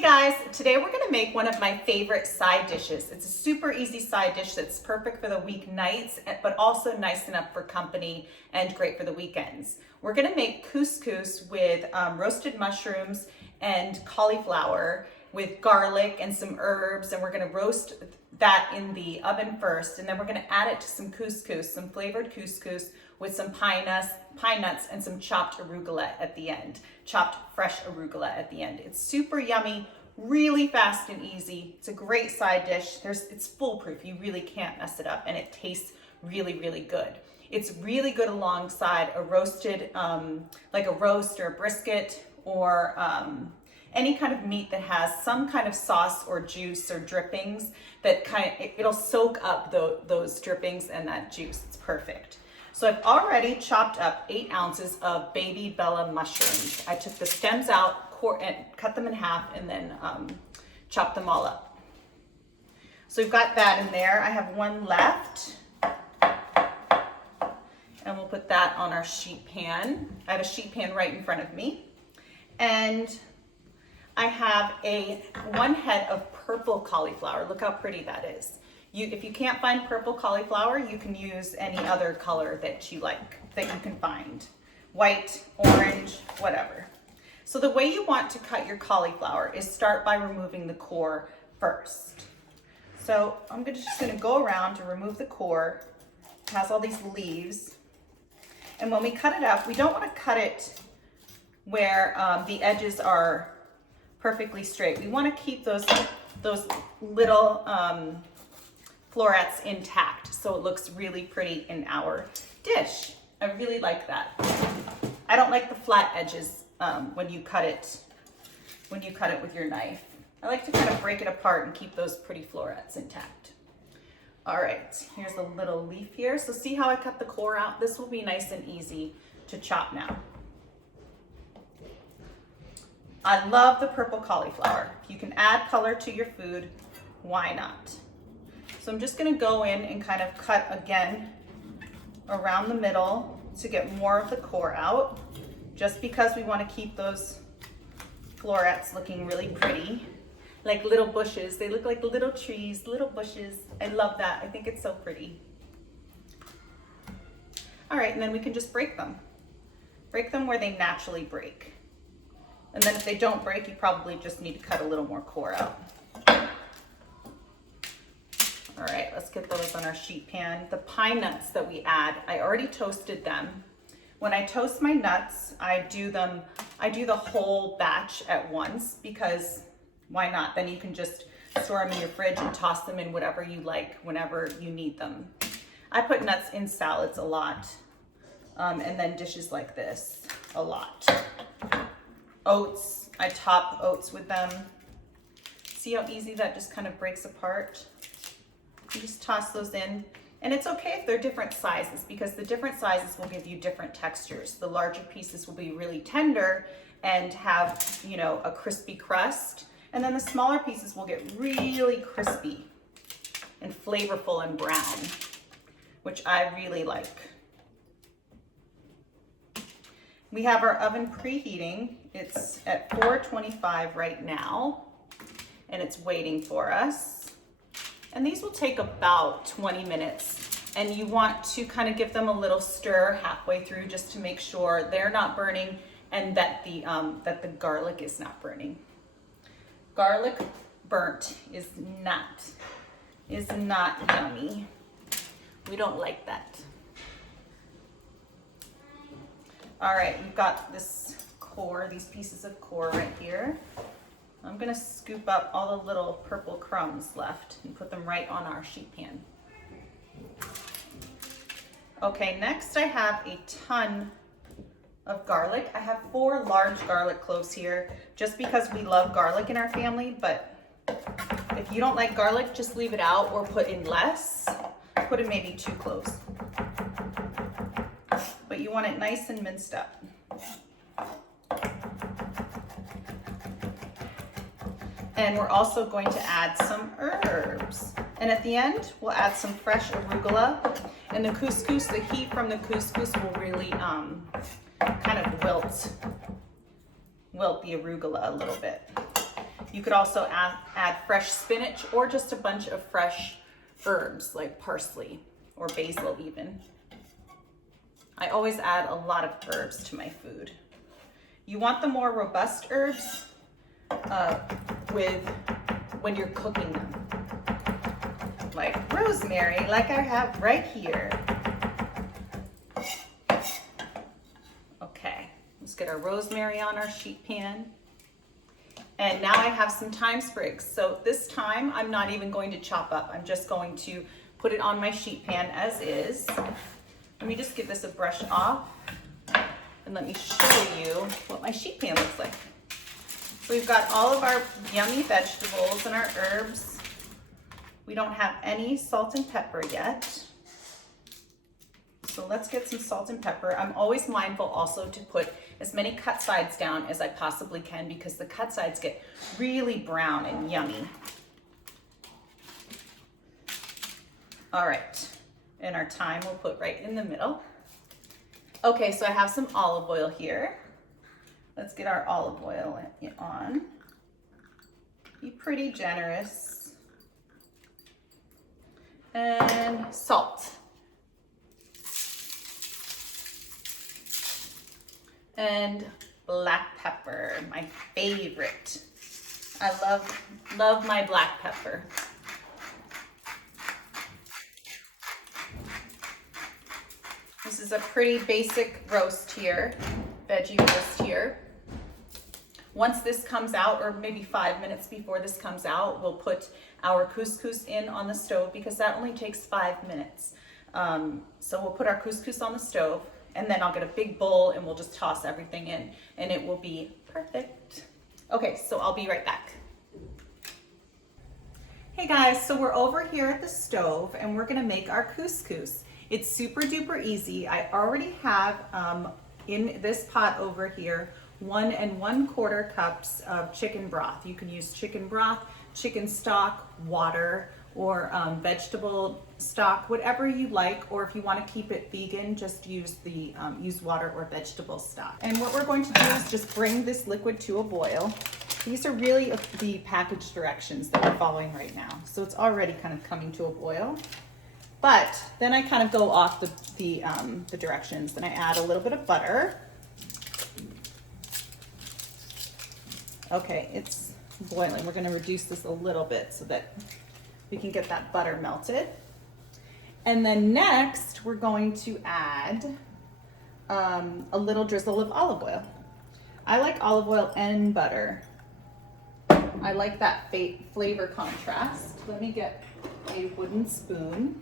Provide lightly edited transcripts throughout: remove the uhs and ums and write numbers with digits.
Hey guys, today we're gonna make one of my favorite side dishes. It's a super easy side dish that's perfect for the weeknights, but also nice enough for company and great for the weekends. We're gonna make couscous with roasted mushrooms and cauliflower with garlic and some herbs, and we're gonna roast that in the oven first, and then we're gonna add it to some couscous, some flavored couscous with some pine nuts and some chopped arugula at the end, chopped fresh arugula at the end. It's super yummy, really fast and easy. It's a great side dish. It's foolproof. You really can't mess it up, and it tastes really, really good. It's really good alongside a roasted, like a roast or a brisket, or any kind of meat that has some kind of sauce or juice or drippings that it'll soak up those drippings and that juice. It's perfect. So I've already chopped up 8 ounces of baby Bella mushrooms. I took the stems out and cut them in half and then chopped them all up. So we've got that in there. I have one left. And we'll put that on our sheet pan. I have a sheet pan right in front of me. And I have one head of purple cauliflower. Look how pretty that is. If you can't find purple cauliflower, you can use any other color that you like, that you can find. White, orange, whatever. So the way you want to cut your cauliflower is start by removing the core first. So I'm just gonna go around to remove the core. It has all these leaves. And when we cut it up, we don't wanna cut it where the edges are perfectly straight. We wanna keep those little florets intact, so it looks really pretty in our dish. I really like that. I don't like the flat edges when you cut it with your knife. I like to kind of break it apart and keep those pretty florets intact. All right, here's a little leaf here. So see how I cut the core out? This will be nice and easy to chop now. I love the purple cauliflower. If you can add color to your food, why not? So I'm just gonna go in and kind of cut again around the middle to get more of the core out, just because we wanna keep those florets looking really pretty, like little bushes. They look like little trees, little bushes. I love that. I think it's so pretty. All right, and then we can just break them. Break them where they naturally break. And then if they don't break, you probably just need to cut a little more core out. All right, let's get those on our sheet pan. The pine nuts that we add, I already toasted them. When I toast my nuts, I do the whole batch at once, because why not? Then you can just store them in your fridge and toss them in whatever you like whenever you need them. I put nuts in salads a lot, and then dishes like this a lot. Oats, I top oats with them. See how easy that just kind of breaks apart? You just toss those in, and it's okay if they're different sizes, because the different sizes will give you different textures. The larger pieces will be really tender and have, you know, a crispy crust, and then the smaller pieces will get really crispy and flavorful and brown, which I really like. We have our oven preheating. It's at 425 right now, and it's waiting for us. And these will take about 20 minutes. And you want to kind of give them a little stir halfway through, just to make sure they're not burning and that the garlic is not burning. Garlic burnt is not yummy. We don't like that. All right, we've got this core, these pieces of core right here. I'm gonna scoop up all the little purple crumbs left and put them right on our sheet pan. Okay, next I have a ton of garlic. I have 4 large garlic cloves here, just because we love garlic in our family, but if you don't like garlic, just leave it out or put in less. Put in maybe 2 cloves. But you want it nice and minced up. And we're also going to add some herbs. And at the end, we'll add some fresh arugula. And the couscous, the heat from the couscous will really kind of wilt the arugula a little bit. You could also add fresh spinach or just a bunch of fresh herbs like parsley or basil even. I always add a lot of herbs to my food. You want the more robust herbs when you're cooking them. Like rosemary, like I have right here. Okay, let's get our rosemary on our sheet pan. And now I have some thyme sprigs. So this time I'm not even going to chop up. I'm just going to put it on my sheet pan as is. Let me just give this a brush off and let me show you what my sheet pan looks like. So we've got all of our yummy vegetables and our herbs. We don't have any salt and pepper yet. So let's get some salt and pepper. I'm always mindful also to put as many cut sides down as I possibly can because the cut sides get really brown and yummy. All right, and our thyme we'll put right in the middle. Okay, so I have some olive oil here. Let's get our olive oil on. Be pretty generous. And salt. And black pepper, my favorite. I love my black pepper. This is a pretty basic roast here, veggie roast here. Once this comes out, or maybe 5 minutes before this comes out, we'll put our couscous in on the stove because that only takes 5 minutes. So we'll put our couscous on the stove, and then I'll get a big bowl and we'll just toss everything in and it will be perfect. Okay, so I'll be right back. Hey guys, so we're over here at the stove and we're gonna make our couscous. It's super duper easy. I already have in this pot over here 1 1/4 cups of chicken broth. You can use chicken broth, chicken stock, water, or vegetable stock, whatever you like, or if you want to keep it vegan, just use the use water or vegetable stock. And what we're going to do is just bring this liquid to a boil. These are really the package directions that we're following right now. So it's already kind of coming to a boil. But then I kind of go off the directions and I add a little bit of butter. Okay, it's boiling. We're gonna reduce this a little bit so that we can get that butter melted. And then next, we're going to add a little drizzle of olive oil. I like olive oil and butter. I like that flavor contrast. Let me get a wooden spoon.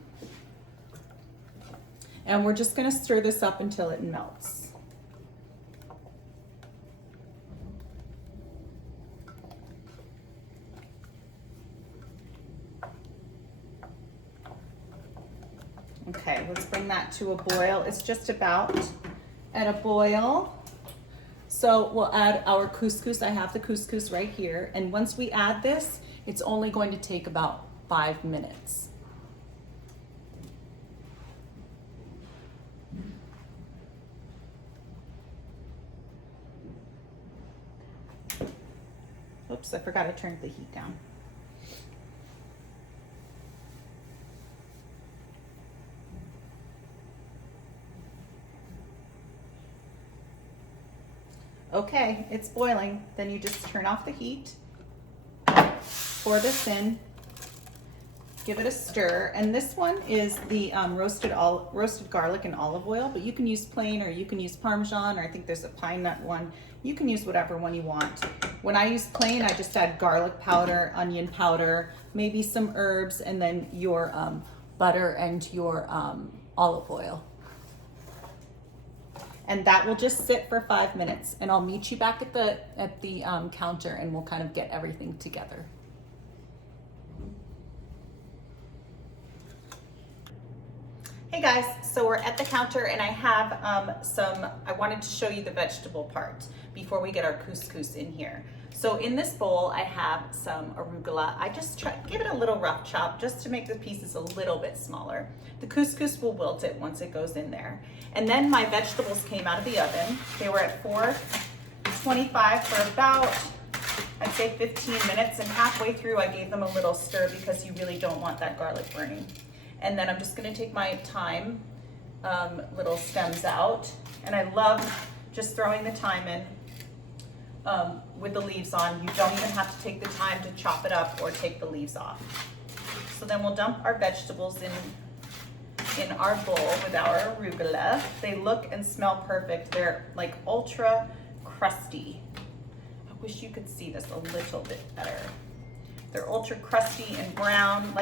And we're just gonna stir this up until it melts. Okay, let's bring that to a boil. It's just about at a boil. So we'll add our couscous. I have the couscous right here. And once we add this, it's only going to take about 5 minutes. Oops, I forgot to turn the heat down. Okay, it's boiling. Then you just turn off the heat, pour this in, give it a stir. And this one is the roasted garlic and olive oil, but you can use plain or you can use Parmesan, or I think there's a pine nut one. You can use whatever one you want. When I use plain, I just add garlic powder, onion powder, maybe some herbs, and then your butter and your olive oil. And that will just sit for 5 minutes, and I'll meet you back at the counter and we'll kind of get everything together. Hey guys, so we're at the counter and I have I wanted to show you the vegetable part before we get our couscous in here. So in this bowl, I have some arugula. I just give it a little rough chop just to make the pieces a little bit smaller. The couscous will wilt it once it goes in there. And then my vegetables came out of the oven. They were at 425 for about I'd say 15 minutes, and halfway through I gave them a little stir because you really don't want that garlic burning. And then I'm just gonna take my thyme little stems out, and I love just throwing the thyme in with the leaves on. You don't even have to take the time to chop it up or take the leaves off. So then we'll dump our vegetables in our bowl with our arugula. They look and smell perfect. They're like ultra crusty. I wish you could see this a little bit better. They're ultra crusty and brown,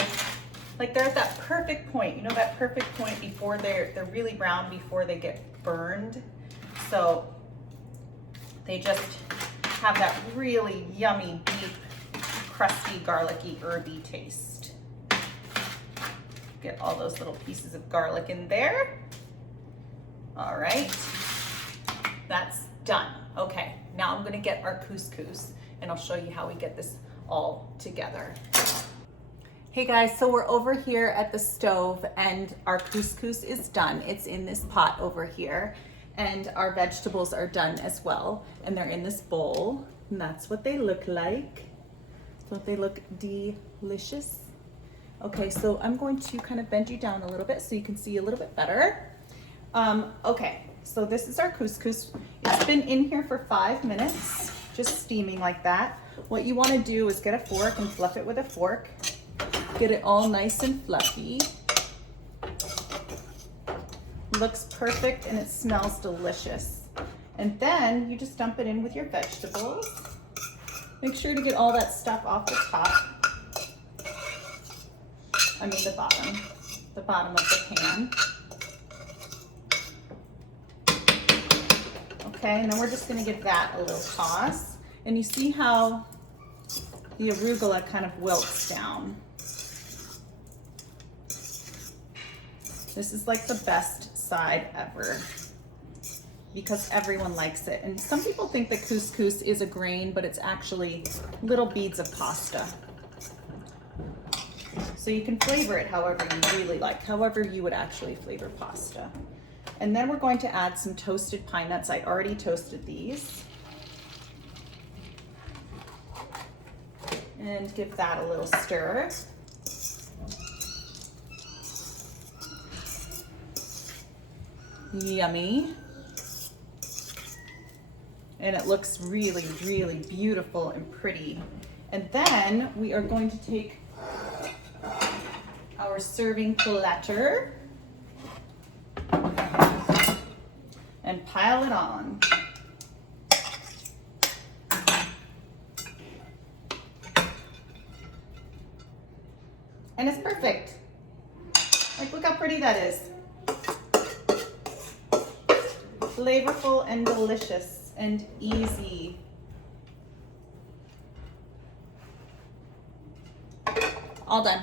like they're at that perfect point. You know, that perfect point before they're really brown before they get burned. So they just have that really yummy, deep, crusty, garlicky, herby taste. Get all those little pieces of garlic in there. All right, that's done. Okay, now I'm gonna get our couscous and I'll show you how we get this all together. Hey guys, so we're over here at the stove and our couscous is done. It's in this pot over here, and our vegetables are done as well. And they're in this bowl, and that's what they look like. Don't they look delicious? Okay, so I'm going to kind of bend you down a little bit so you can see a little bit better. Okay, so this is our couscous. It's been in here for 5 minutes, just steaming like that. What you want to do is get a fork and fluff it with a fork. Get it all nice and fluffy. Looks perfect and it smells delicious. And then you just dump it in with your vegetables. Make sure to get all that stuff off the top. I mean the bottom of the pan. Okay, and then we're just gonna give that a little toss. And you see how the arugula kind of wilts down. This is like the best side ever because everyone likes it. And some people think that couscous is a grain, but it's actually little beads of pasta. So you can flavor it however you really like, however you would actually flavor pasta. And then we're going to add some toasted pine nuts. I already toasted these. And give that a little stir. Yummy. And it looks really, really beautiful and pretty. And then we are going to take our serving platter and pile it on. And it's perfect. Like, look how pretty that is. Flavorful and delicious and easy. All done.